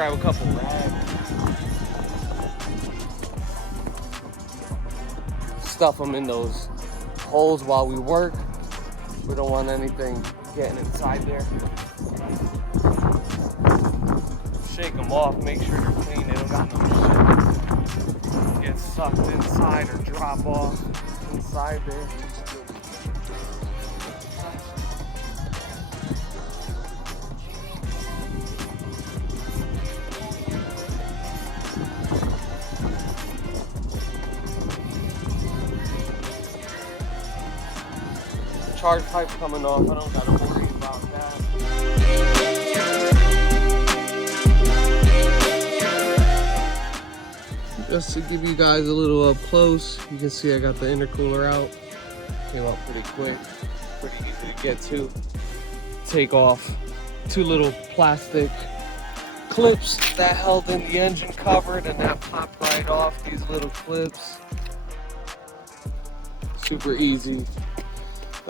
grab a couple rags. Stuff them in those holes while we work. We don't want anything getting inside there. Shake them off, make sure they're clean. They don't got no shit get sucked inside or drop off inside there. Charge pipe coming off, I don't gotta worry about that. Just to give you guys a little up close, you can see I got the intercooler out. Came out pretty quick, pretty easy to get to. Take off two little plastic clips that held in the engine covered, and that popped right off, these little clips. Super easy.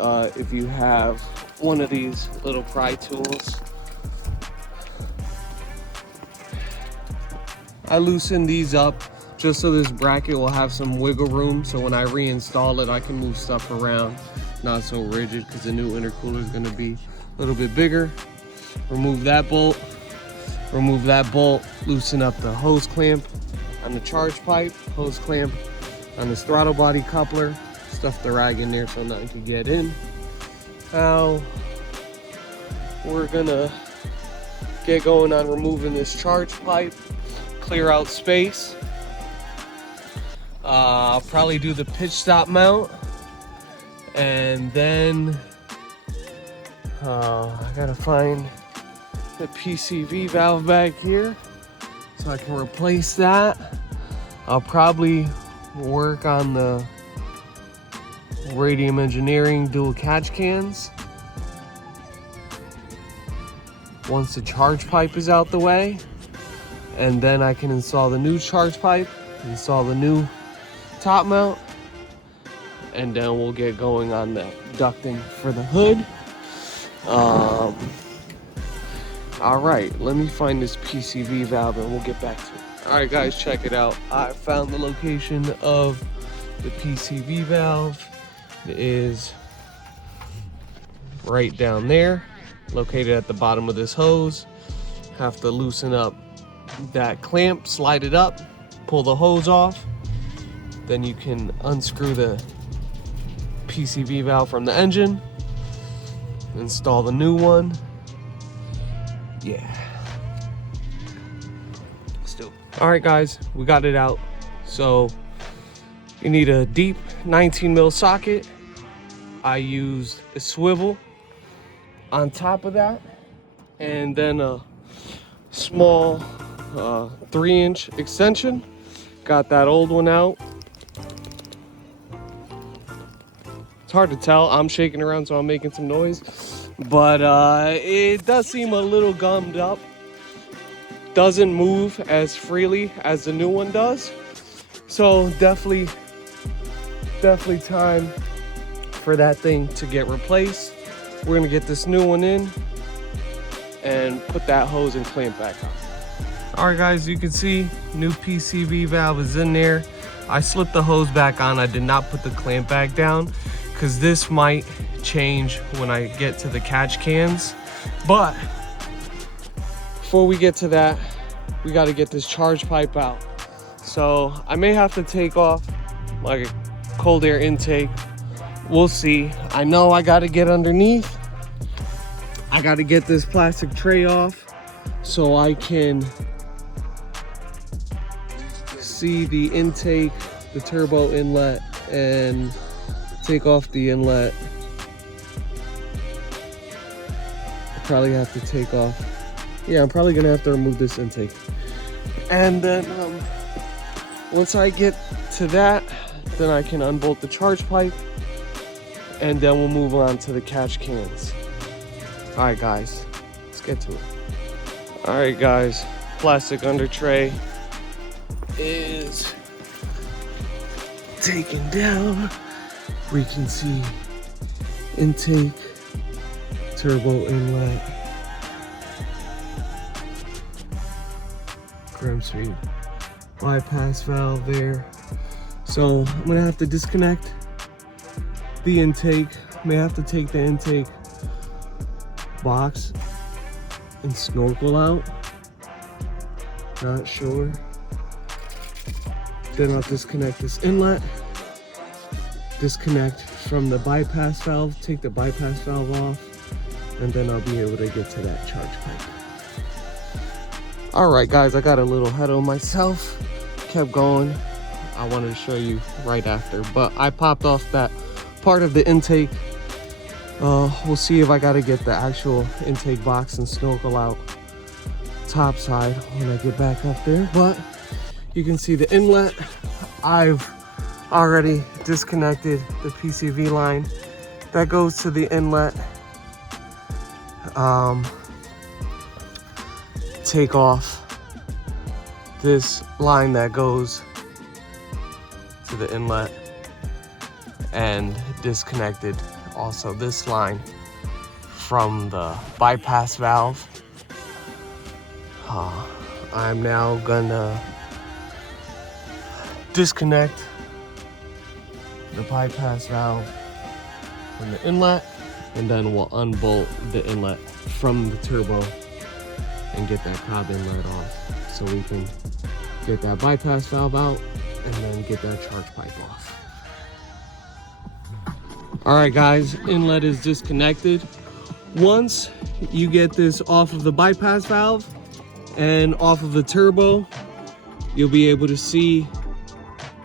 If you have one of these little pry tools. I loosen these up just so this bracket will have some wiggle room, so when I reinstall it I can move stuff around, not so rigid, because the new intercooler is going to be a little bit bigger. Remove that bolt, loosen up the hose clamp on the charge pipe, hose clamp on this throttle body coupler. Stuff the rag in there so nothing can get in. Now we're gonna get going on removing this charge pipe, clear out space. I'll probably do the pitch stop mount, and then I gotta find the PCV valve back here so I can replace that. I'll probably work on the Radium Engineering dual catch cans once the charge pipe is out the way, and then I can install the new charge pipe, install the new top mount, and then we'll get going on the ducting for the hood. All right, let me find this PCV valve and we'll get back to it. All right guys, check it out. I found the location of the PCV valve. It is right down there, located at the bottom of this hose. Have to loosen up that clamp, slide it up, pull the hose off. Then you can unscrew the PCV valve from the engine, install the new one. Yeah. Let's do it. All right guys, we got it out. So you need a deep 19 mil socket. I used a swivel on top of that, and then a small 3-inch extension. Got that old one out. It's hard to tell, I'm shaking around so I'm making some noise, but it does seem a little gummed up. Doesn't move as freely as the new one does. So definitely time for that thing to get replaced. We're gonna get this new one in and put that hose and clamp back on. All right guys, you can see new PCV valve is in there. I slipped the hose back on. I did not put the clamp back down because this might change when I get to the catch cans. But before we get to that, we got to get this charge pipe out. So I may have to take off like a cold air intake. We'll see. I know I got to get underneath. I got to get this plastic tray off so I can see the intake, the turbo inlet, and take off the inlet. I probably have to take off. Yeah, I'm probably gonna have to remove this intake. And then once I get to that, then I can unbolt the charge pipe, and then we'll move on to the catch cans. All right guys, let's get to it. All right guys, plastic under tray is taken down. We can see intake, turbo inlet, speed bypass valve there. So I'm gonna have to disconnect the intake. May have to take the intake box and snorkel out. Not sure. Then I'll disconnect this inlet, disconnect from the bypass valve, take the bypass valve off, and then I'll be able to get to that charge pipe. All right, guys, I got a little head on myself. Kept going. I wanted to show you right after, but I popped off that part of the intake. We'll see if I got to get the actual intake box and snorkel out top side when I get back up there. But you can see the inlet. I've already disconnected the PCV line that goes to the inlet. Take off this line that goes to the inlet, and disconnected also this line from the bypass valve. I'm now gonna disconnect the bypass valve from the inlet, and then we'll unbolt the inlet from the turbo and get that cob inlet off, so we can get that bypass valve out and then get that charge pipe off. All right, guys, inlet is disconnected. Once you get this off of the bypass valve and off of the turbo, you'll be able to see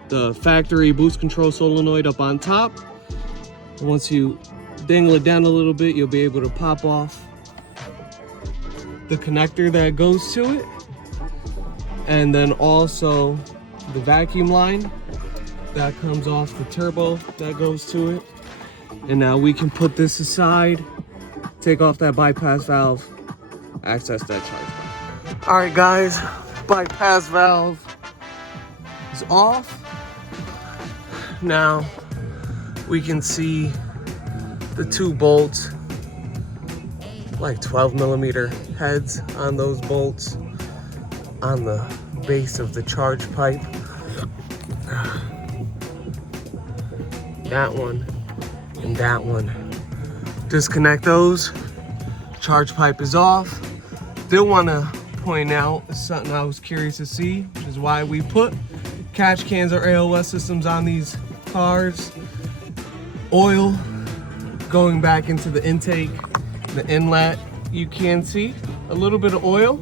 the factory boost control solenoid up on top. And once you dangle it down a little bit, you'll be able to pop off the connector that goes to it, and then also the vacuum line that comes off the turbo that goes to it. And now we can put this aside, take off that bypass valve, access that charge pipe. All right, guys, bypass valve is off. Now we can see the two bolts, like 12mm heads on those bolts on the base of the charge pipe. That one and that one. Disconnect those. Charge pipe is off. Did want to point out something I was curious to see, which is why we put catch cans or AOS systems on these cars. Oil going back into the intake, the inlet. You can see a little bit of oil.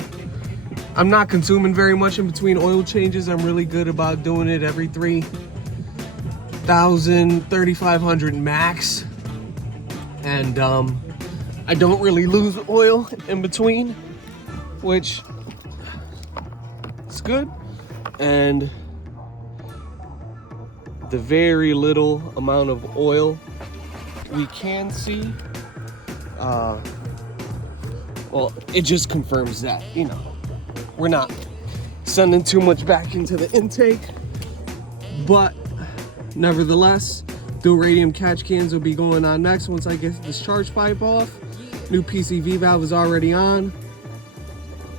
I'm not consuming very much in between oil changes. I'm really good about doing it every 3,000, 3,500 max. And I don't really lose oil in between, which is good. And the very little amount of oil we can see, well, it just confirms that, you know, we're not sending too much back into the intake. But nevertheless, the radium catch cans will be going on next once I get this charge pipe off. New PCV valve is already on.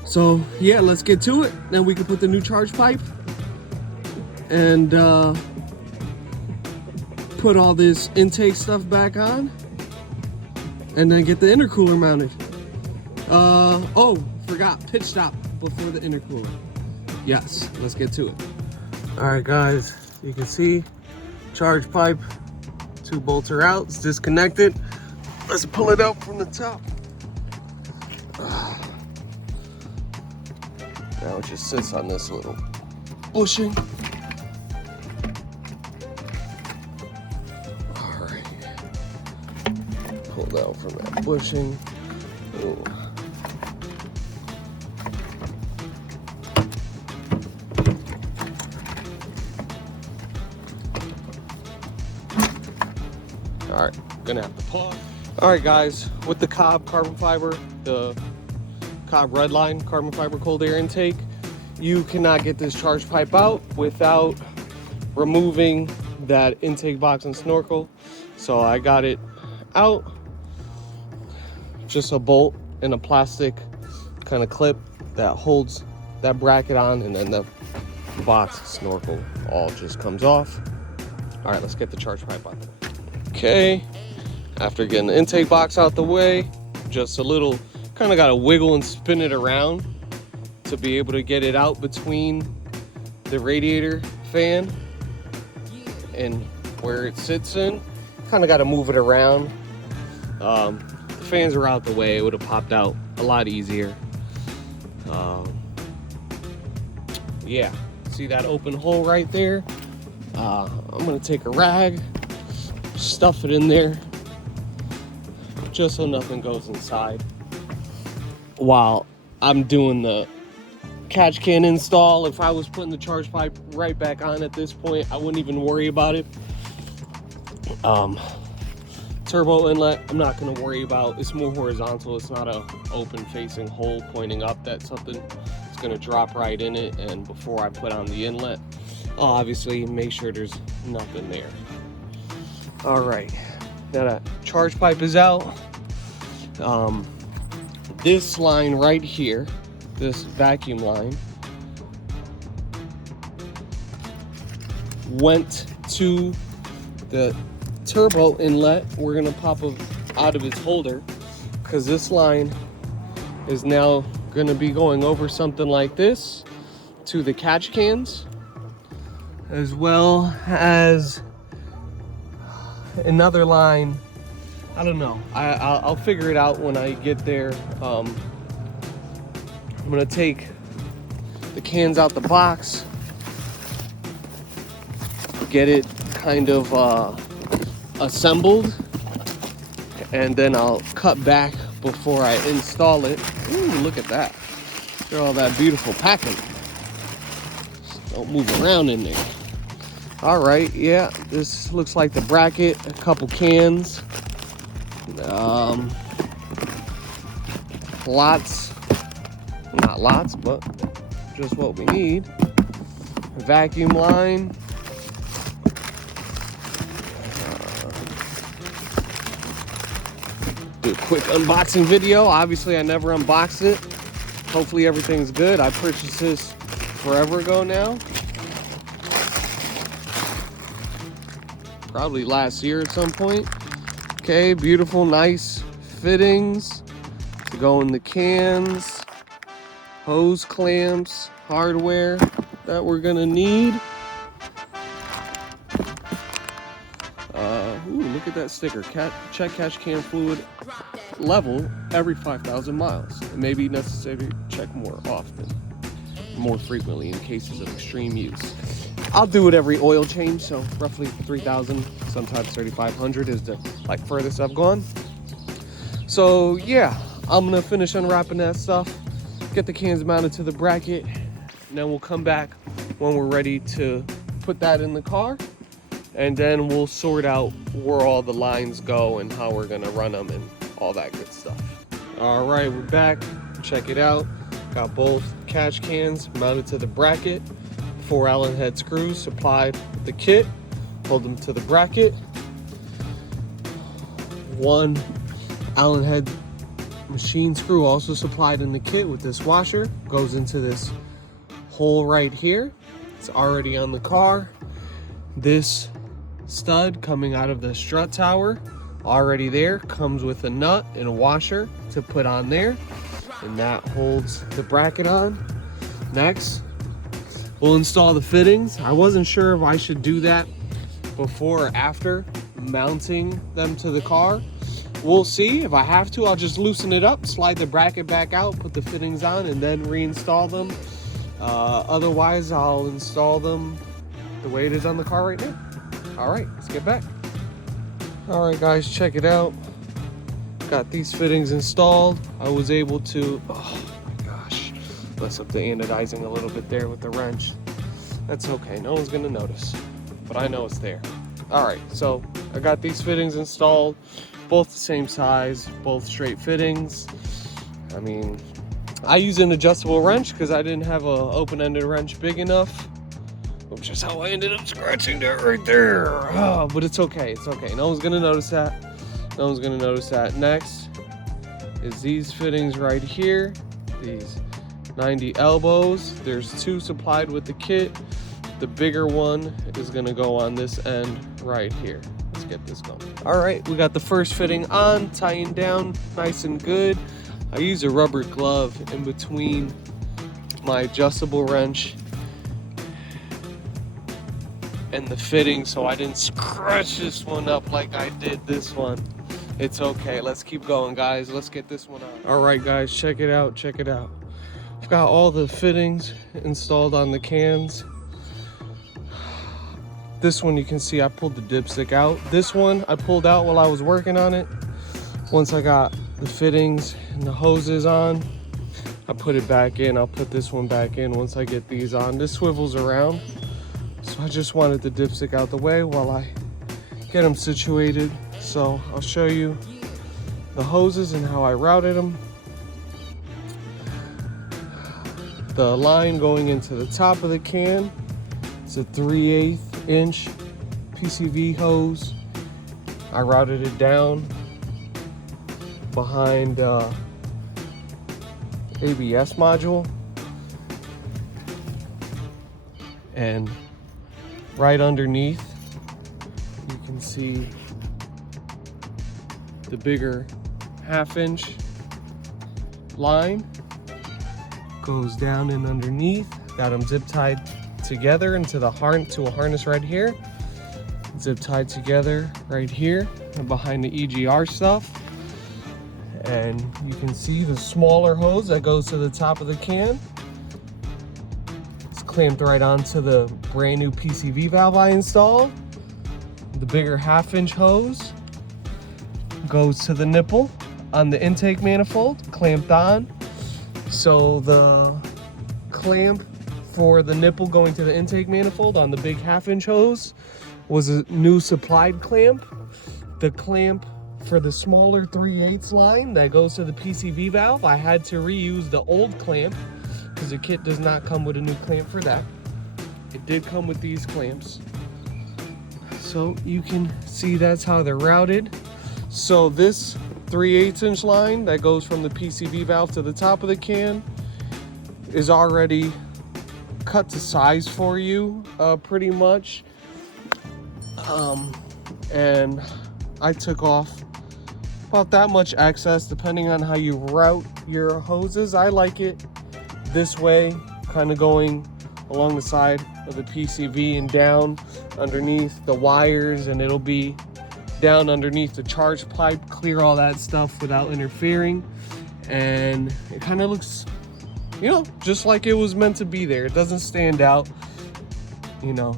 So yeah, let's get to it. Then we can put the new charge pipe and put all this intake stuff back on, and then get the intercooler mounted. Oh, forgot, pitch stop before the intercooler. Yes, let's get to it. All right, guys, you can see charge pipe, two bolts are out, it's disconnected. Let's pull it out from the top. Now it just sits on this little bushing. All right, pull down from that bushing. Ooh. All right, gonna have to pause. All right, guys, with the Cobb carbon fiber, the Cobb Redline carbon fiber cold air intake, you cannot get this charge pipe out without removing that intake box and snorkel. So I got it out, just a bolt and a plastic kind of clip that holds that bracket on, and then the box snorkel all just comes off. All right, let's get the charge pipe on. Okay, after getting the intake box out the way, just a little, kind of got to wiggle and spin it around to be able to get it out between the radiator fan and where it sits in. Kind of got to move it around. The fans are out the way, it would have popped out a lot easier. Yeah, see that open hole right there? I'm gonna take a rag, stuff it in there, just so nothing goes inside, while I'm doing the catch can install. If I was putting the charge pipe right back on at this point, I wouldn't even worry about it. Turbo inlet, I'm not going to worry about. It's more horizontal. It's not a open facing hole pointing up. That's something that's going to drop right in it. And before I put on the inlet, I'll obviously make sure there's nothing there. All right, now that charge pipe is out, this line right here, this vacuum line, went to the turbo inlet. We're gonna pop it out of its holder, because this line is now gonna be going over something like this to the catch cans, as well as another line. I don't know, I'll figure it out when I get there. I'm gonna take the cans out the box, get it kind of assembled, and then I'll cut back before I install it. Ooh, look at that. Look at all that beautiful packing. Don't move around in there. All right, yeah, this looks like the bracket, a couple cans, not lots, but just what we need. Vacuum line. Do a quick unboxing video. Obviously, I never unboxed it. Hopefully everything's good. I purchased this forever ago now. Probably last year at some point. Okay, beautiful, nice fittings to go in the cans. Hose clamps, hardware that we're gonna need. Ooh, look at that sticker. Check catch can fluid level every 5,000 miles. It may be necessary to check more often, more frequently in cases of extreme use. I'll do it every oil change, so roughly 3,000, sometimes 3,500 is the furthest I've gone. So yeah, I'm gonna finish unwrapping that stuff, get the cans mounted to the bracket, and then we'll come back when we're ready to put that in the car, and then we'll sort out where all the lines go and how we're gonna run them and all that good stuff. All right, we're back. Check it out. Got both catch cans mounted to the bracket. 4 Allen head screws supplied with the kit. Hold them to the bracket. 1 Allen head machine screw also supplied in the kit with this washer. Goes into this hole right here. It's already on the car. This stud coming out of the strut tower, already there, comes with a nut and a washer to put on there, and that holds the bracket on. Next, we'll install the fittings. I wasn't sure if I should do that before or after mounting them to the car. We'll see. If I have to, I'll just loosen it up, slide the bracket back out, put the fittings on, and then reinstall them. Otherwise, I'll install them the way it is on the car right now. All right, let's get back. All right, guys, check it out. Got these fittings installed. I was able to, oh my gosh, mess up the anodizing a little bit there with the wrench. That's okay, no one's gonna notice, but I know it's there. All right, so I got these fittings installed, both the same size, both straight fittings. I mean, I use an adjustable wrench because I didn't have an open-ended wrench big enough, which is how I ended up scratching that right there. Oh, but it's okay, it's okay. No one's gonna notice that. No one's gonna notice that. Next is these fittings right here. These 90 elbows. There's 2 supplied with the kit. The bigger one is gonna go on this end right here. Let's get this going. All right, we got the first fitting on, tying down nice and good. I use a rubber glove in between my adjustable wrench and the fitting, so I didn't scratch this one up like I did this one. It's okay, let's keep going, guys. Let's get this one on. All right, guys, check it out, check it out. I've got all the fittings installed on the cans. This one, you can see I pulled the dipstick out. This one I pulled out while I was working on it. Once I got the fittings and the hoses on, I put it back in. I'll put this one back in once I get these on. This swivels around, so I just wanted the dipstick out the way while I get them situated. So I'll show you the hoses and how I routed them. The line going into the top of the can, it's a 3/8 inch PCV hose. I routed it down behind ABS module, and right underneath you can see the bigger 1/2 inch line goes down and underneath. Got them zip tied together into the to a harness right here. Zip tied together right here and behind the EGR stuff. And you can see the smaller hose that goes to the top of the can. It's clamped right onto the brand new PCV valve I installed. The bigger 1/2 inch hose goes to the nipple on the intake manifold, clamped on. So the clamp for the nipple going to the intake manifold on the big 1/2 inch hose was a new supplied clamp. The clamp for the smaller 3/8 line that goes to the PCV valve, I had to reuse the old clamp because the kit does not come with a new clamp for that. It did come with these clamps. So you can see that's how they're routed. So this 3/8 inch line that goes from the PCV valve to the top of the can is already cut to size for you, pretty much. And I took off about that much excess depending on how you route your hoses. I like it this way, kind of going along the side of the PCV and down underneath the wires, and it'll be down underneath the charge pipe, clear all that stuff without interfering. And it kind of looks, you know, just like it was meant to be there. It doesn't stand out, you know.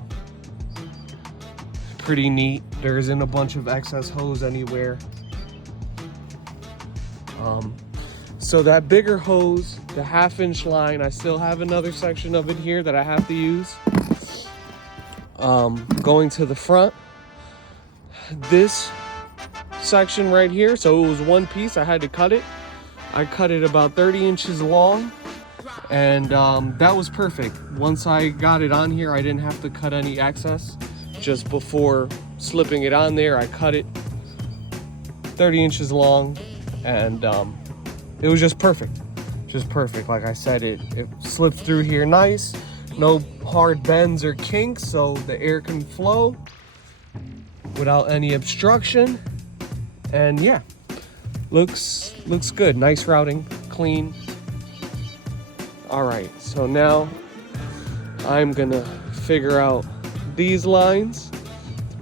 Pretty neat. There isn't a bunch of excess hose anywhere. So that bigger hose, the 1/2 inch line, I still have another section of it here that I have to use. Going to the front, this section right here, so it was one piece, I had to cut it. I cut it about 30 inches long, and that was perfect. Once I got it on here, I didn't have to cut any excess. Just before slipping it on there, I cut it 30 inches long, and it was just perfect. Just perfect. Like I said, it slipped through here nice. No hard bends or kinks, so the air can flow without any obstruction. And yeah, looks good. Nice routing, clean. All right, so now I'm gonna figure out these lines.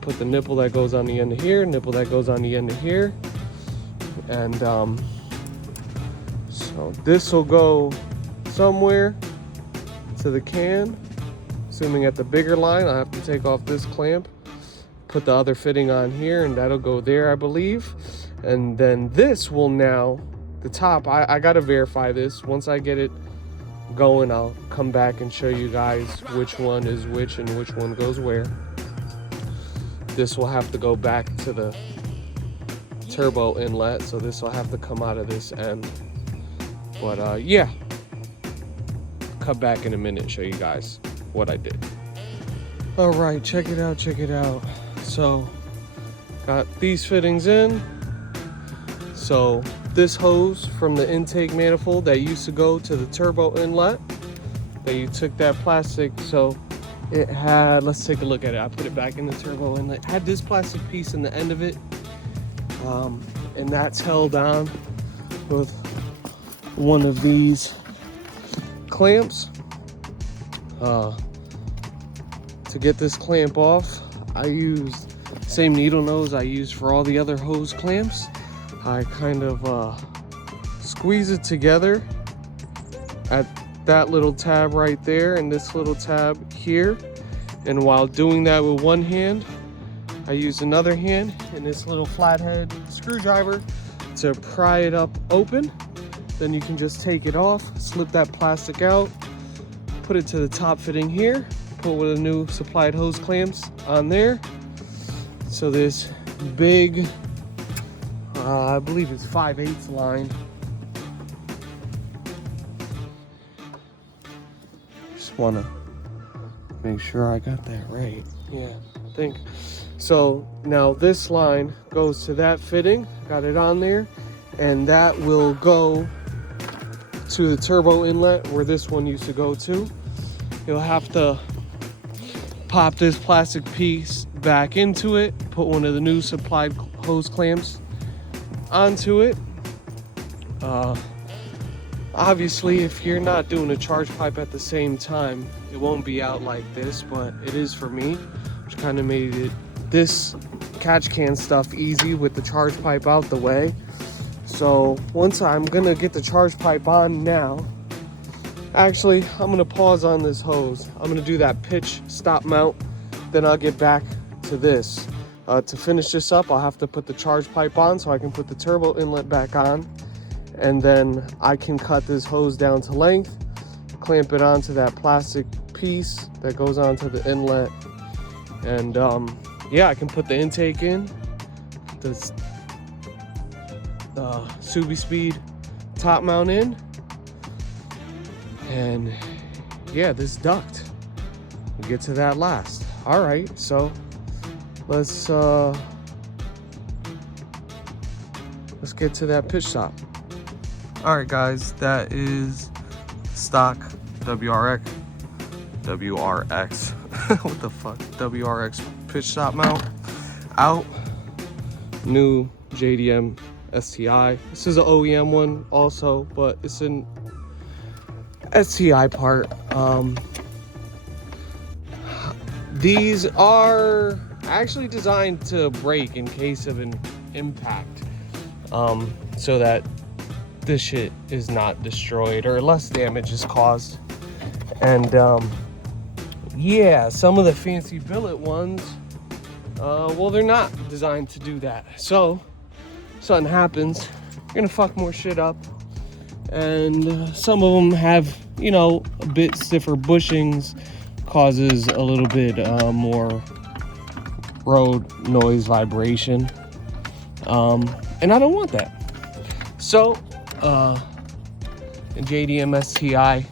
Put the nipple that goes on the end of here, nipple that goes on the end of here, and so this will go somewhere to the can. Assuming at the bigger line, I'll have to take off this clamp, put the other fitting on here, and that'll go there, I believe. And then this will now, the top, I gotta verify this. Once I get it going, I'll come back and show you guys which one is which and which one goes where. This will have to go back to the turbo inlet, so this will have to come out of this end. But yeah, cut back in a minute and show you guys what I did. All right, check it out, check it out. So got these fittings in. So this hose from the intake manifold that used to go to the turbo inlet. That you took that plastic, so it had, let's take a look at it. I put it back in the turbo inlet. It had this plastic piece in the end of it, and that's held on with one of these clamps. To get this clamp off, I used same needle nose I used for all the other hose clamps. I kind of squeeze it together at that little tab right there and this little tab here. And while doing that with one hand, I use another hand and this little flathead screwdriver to pry it up open. Then you can just take it off, slip that plastic out, put it to the top fitting here, put one of the new supplied hose clamps on there. So this big, I believe it's 5/8 line. Just wanna make sure I got that right. Yeah, I think. So now this line goes to that fitting, got it on there, and that will go to the turbo inlet where this one used to go to. You'll have to pop this plastic piece back into it, put one of the new supplied hose clamps onto it. Obviously, if you're not doing a charge pipe at the same time, it won't be out like this, but it is for me, which kind of made it this catch can stuff easy with the charge pipe out the way. So once I'm gonna get the charge pipe on now, actually, I'm gonna pause on this hose. I'm gonna do that pitch stop mount, then I'll get back to this. To finish this up, I'll have to put the charge pipe on so I can put the turbo inlet back on, and then I can cut this hose down to length, clamp it onto that plastic piece that goes onto the inlet, and yeah, I can put the intake in, this Subi Speed top mount in, and yeah, this duct. We'll get to that last. All right, so let's get to that pitch stop. All right, guys, that is stock WRX. What the fuck? WRX pitch stop mount out. New JDM STI. This is an OEM one also, but it's an STI part. These are actually designed to break in case of an impact, so that this shit is not destroyed or less damage is caused. And yeah, some of the fancy billet ones, well, they're not designed to do that. So something happens, you're gonna fuck more shit up. And some of them have, you know, a bit stiffer bushings, causes a little bit more road noise vibration, and I don't want that. So a JDM STI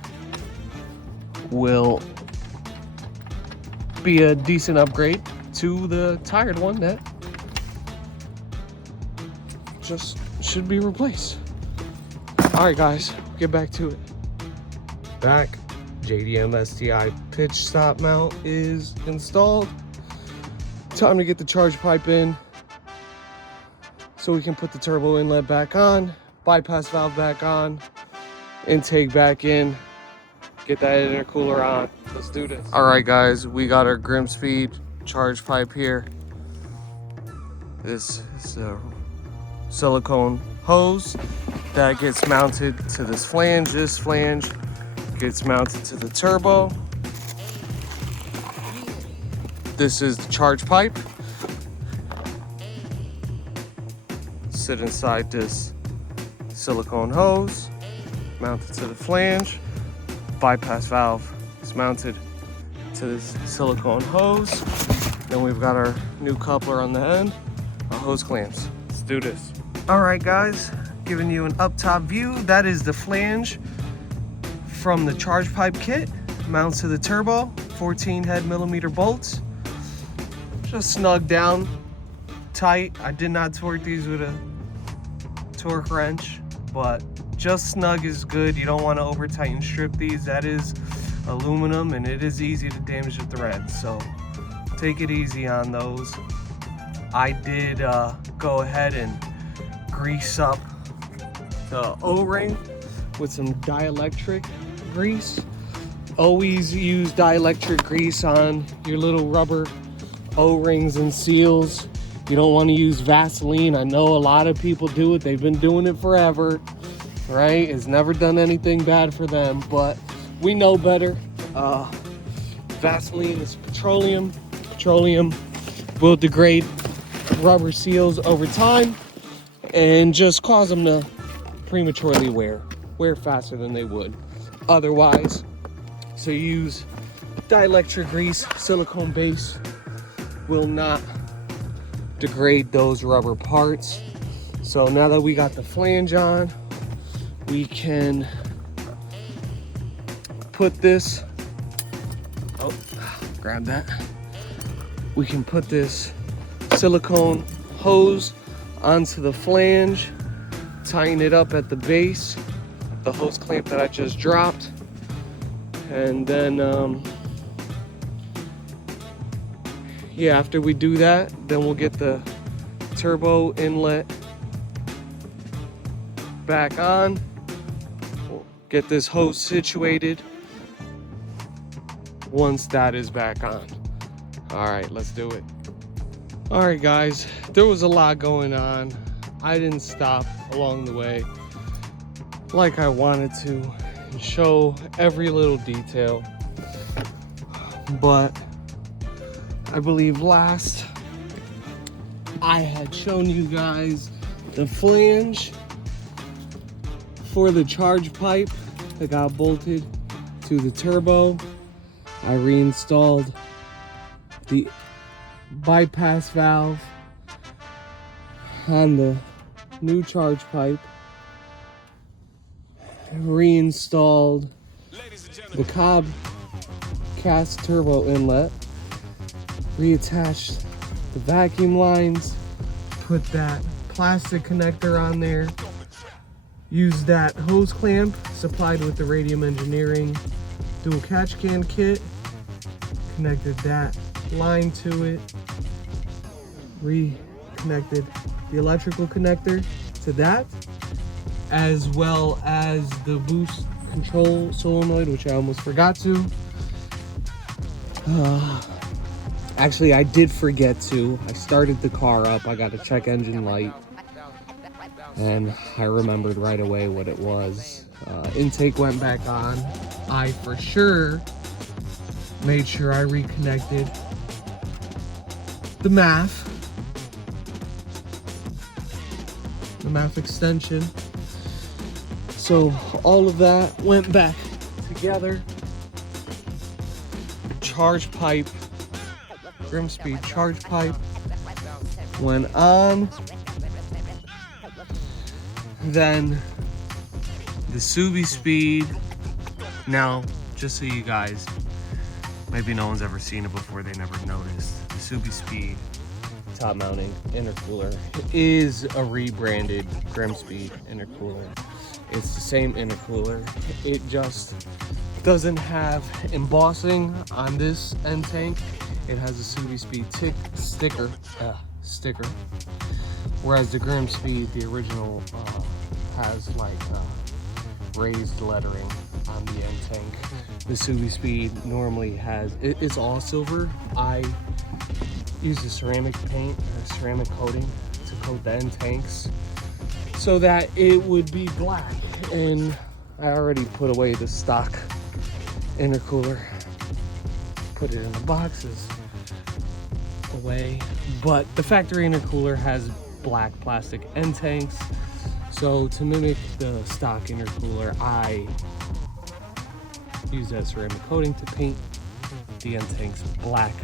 will be a decent upgrade to the tired one that just should be replaced. All right, guys, get back to it. Back. JDM STI pitch stop mount is installed. Time to get the charge pipe in so we can put the turbo inlet back on, bypass valve back on, intake back in, get that intercooler on. Let's do this. All right, guys, we got our Grimspeed charge pipe here. This is a silicone hose that gets mounted to this flange. This flange gets mounted to the turbo. This is the charge pipe. Sit inside this silicone hose, mounted to the flange. Bypass valve is mounted to this silicone hose. Then we've got our new coupler on the end, our hose clamps. Let's do this. All right, guys, giving you an up top view. That is the flange from the charge pipe kit, mounts to the turbo, 14 head millimeter bolts. Just snug down tight. I did not torque these with a torque wrench, but just snug is good. You don't want to over tighten strip these. That is aluminum and it is easy to damage the threads, so take it easy on those. I did go ahead and grease up the O-ring with some dielectric grease. Always use dielectric grease on your little rubber O-rings and seals. You don't want to use Vaseline. I know a lot of people do it. They've been doing it forever, right? It's never done anything bad for them, but we know better. Vaseline is petroleum. Petroleum will degrade rubber seals over time and just cause them to prematurely wear faster than they would otherwise. So use dielectric grease. Silicone base will not degrade those rubber parts. So now that we got the flange on, we can put this, grab that. We can put this silicone hose onto the flange, tighten it up at the base, the hose clamp that I just dropped, and then yeah, after we do that, then we'll get the turbo inlet back on. We'll get this hose situated once that is back on. All right, let's do it. All right, guys, there was a lot going on. I didn't stop along the way like I wanted to and show every little detail, but I believe last I had shown you guys the flange for the charge pipe that got bolted to the turbo. I reinstalled the bypass valve on the new charge pipe, reinstalled the Cobb cast turbo inlet, reattached the vacuum lines, put that plastic connector on there, used that hose clamp supplied with the Radium Engineering dual catch can kit, connected that line to it, reconnected the electrical connector to that, as well as the boost control solenoid, which I almost forgot to. Actually, I did forget to. I started the car up. I got a check engine light, and I remembered right away what it was. Intake went back on. I for sure made sure I reconnected the MAF extension. So all of that went back together. Charge pipe, Grimspeed charge pipe went on. Then the Seibon. Now, just so you guys, maybe no one's ever seen it before, they never noticed. The Seibon top mounting intercooler is a rebranded Grimspeed intercooler. It's the same intercooler. It just doesn't have embossing on this end tank. It has a Seibon sticker, whereas the Grimspeed, the original, has like raised lettering on the end tank. The Seibon normally has, it's all silver. I use a ceramic paint or a ceramic coating to coat the end tanks so that it would be black. And I already put away the stock intercooler, put it in the boxes away, but the factory intercooler has black plastic end tanks. So to mimic the stock intercooler, I use that ceramic coating to paint the end tanks black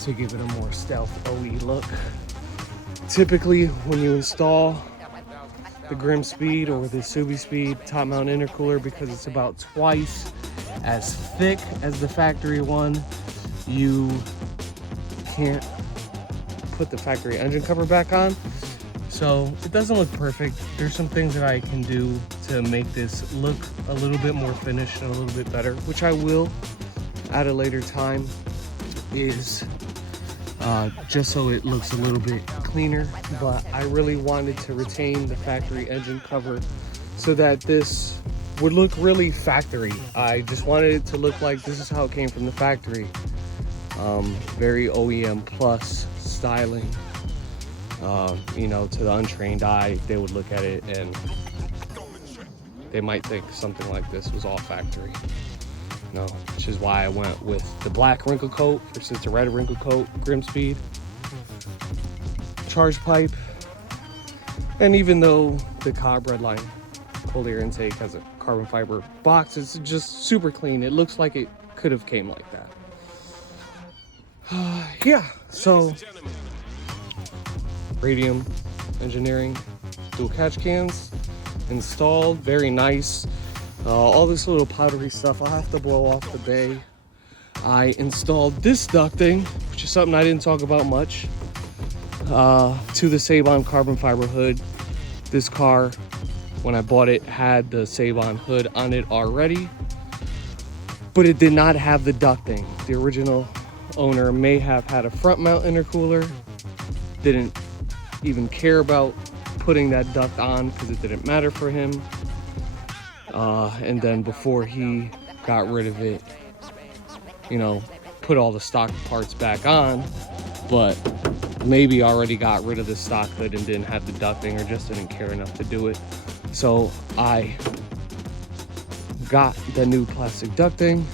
to give it a more stealth OE look. Typically, when you install the Grimspeed or the Seibon top mount intercooler, because it's about twice as thick as the factory one, you can't put the factory engine cover back on. So So it doesn't look perfect. There's some things that I can do to make this look a little bit more finished and a little bit better, which I will at a later time, is just so it looks a little bit cleaner. But I really wanted to retain the factory engine cover so that this would look really factory. I just wanted it to look like this is how it came from the factory. Very OEM plus styling. You know, to the untrained eye, they would look at it and they might think something like this was all factory. No, which is why I went with the black wrinkle coat versus the red wrinkle coat, Grimspeed, charge pipe. And even though the Cobb Redline cold air intake has a carbon fiber box, it's just super clean. It looks like it could have came like that. Yeah, so Radium Engineering dual catch cans installed, very nice. All this little powdery stuff I'll have to blow off the bay. I installed this ducting, which is something I didn't talk about much, to the Seibon carbon fiber hood. This car, when I bought it, had the Seibon hood on it already, but it did not have the ducting. The original owner may have had a front mount intercooler, didn't even care about putting that duct on because it didn't matter for him. And then before he got rid of it, you know, put all the stock parts back on, but maybe already got rid of the stock hood and didn't have the ducting or just didn't care enough to do it. So I got the new plastic ducting,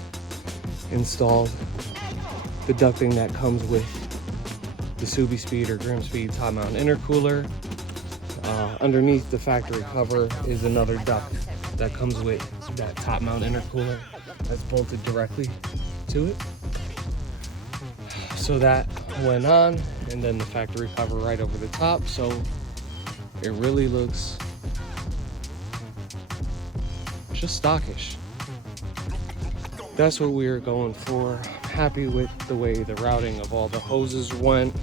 installed the ducting that comes with the Seibon or Grimspeed top mount intercooler. Underneath the factory cover is another duct that comes with that top mount intercooler that's bolted directly to it. So that went on, and then the factory cover right over the top. So it really looks just stockish. That's what we were going for. Happy with the way the routing of all the hoses went.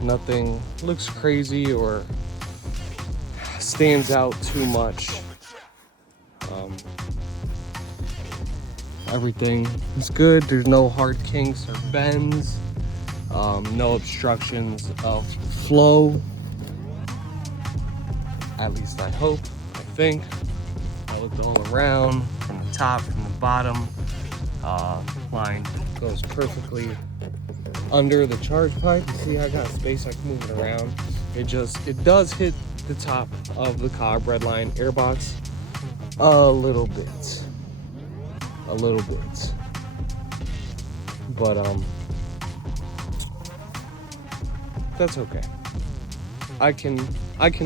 Nothing looks crazy or stands out too much. Everything is good. There's no hard kinks or bends, no obstructions of flow, at least I hope. I think I looked all around, from the top, from the bottom. Line goes perfectly under the charge pipe. You see, I got space, I can move it around. It does hit the top of the Cobb Redline airbox a little bit, but that's okay. I can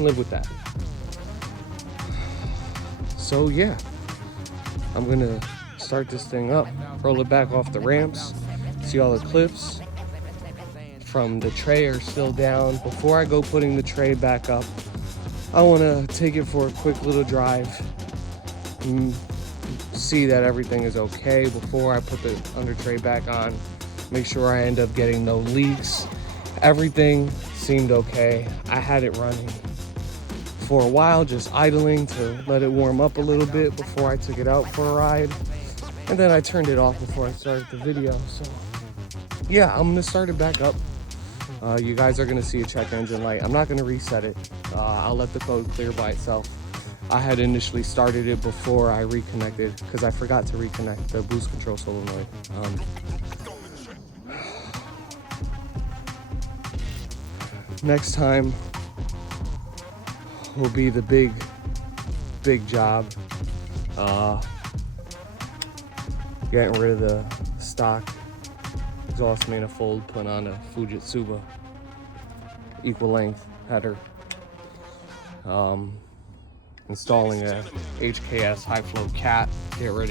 live with that. So yeah, I'm gonna start this thing up, roll it back off the ramps. See, all the clips from the tray are still down. Before I go putting the tray back up, I want to take it for a quick little drive and see that everything is okay before I put the under tray back on. Make sure I end up getting no leaks. Everything seemed okay. I had it running for a while, just idling to let it warm up a little bit before I took it out for a ride. And then I turned it off before I started the video. So yeah, I'm gonna start it back up. You guys are gonna see a check engine light. I'm not gonna reset it. I'll let the code clear by itself. I had initially started it before I reconnected because I forgot to reconnect the boost control solenoid. Next time will be the big job. Getting rid of the stock exhaust manifold, put on a Fujitsu equal length header. Installing a HKS high flow cat, get rid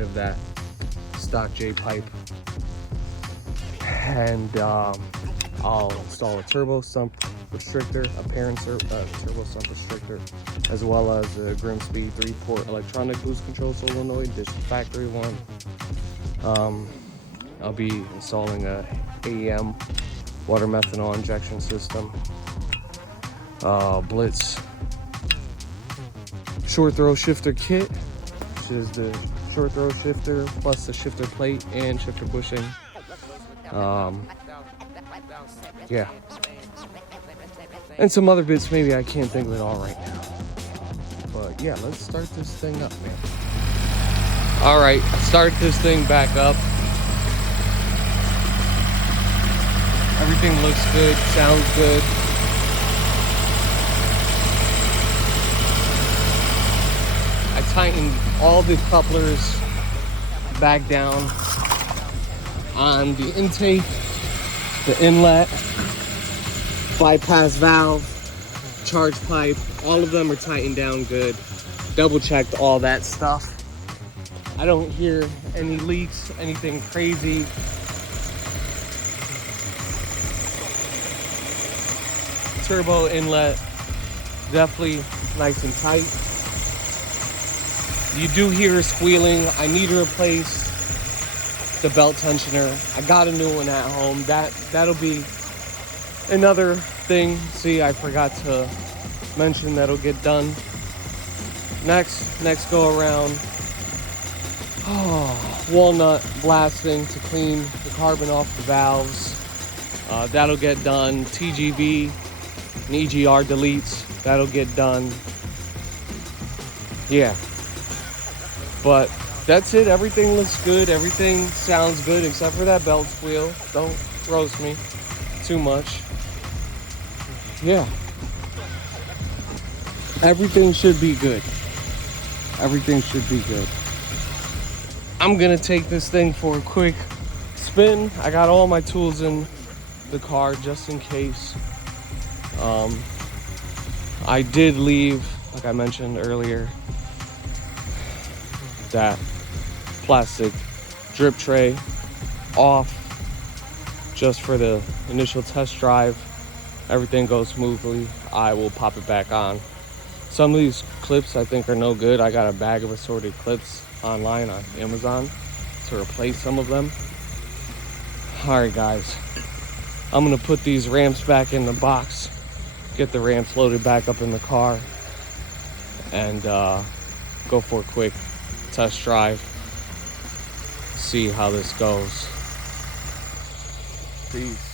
of that stock J pipe, and I'll install a turbo sump restrictor, a parent turbo sump restrictor, as well as a Grimspeed 3-port electronic boost control solenoid, this factory one. I'll be installing a AEM water methanol injection system, Blitz short throw shifter kit, which is the short throw shifter plus the shifter plate and shifter bushing. Yeah, and some other bits maybe I can't think of it all right now. But yeah, let's start this thing up, man. All right, start this thing back up. Everything looks good, sounds good. I tightened all the couplers back down on the intake, the inlet, bypass valve, charge pipe. All of them are tightened down good. Double checked all that stuff. I don't hear any leaks, anything crazy. Turbo inlet, definitely nice and tight. You do hear a squealing. I need to replace the belt tensioner. I got a new one at home. That'll be another thing. See, I forgot to mention that'll get done next go around. Walnut blasting to clean the carbon off the valves. That'll get done. TGV and EGR deletes. That'll get done. Yeah. But that's it. Everything looks good. Everything sounds good except for that belt squeal. Don't roast me too much. Yeah. Everything should be good. Everything should be good. I'm gonna take this thing for a quick spin. I got all my tools in the car just in case. I did leave, like I mentioned earlier, that plastic drip tray off just for the initial test drive. Everything goes smoothly, I will pop it back on. Some of these clips I think are no good. I got a bag of assorted clips online on Amazon to replace some of them. All right, guys, I'm gonna put these ramps back in the box, get the ramps loaded back up in the car, and go for a quick test drive, see how this goes. Peace.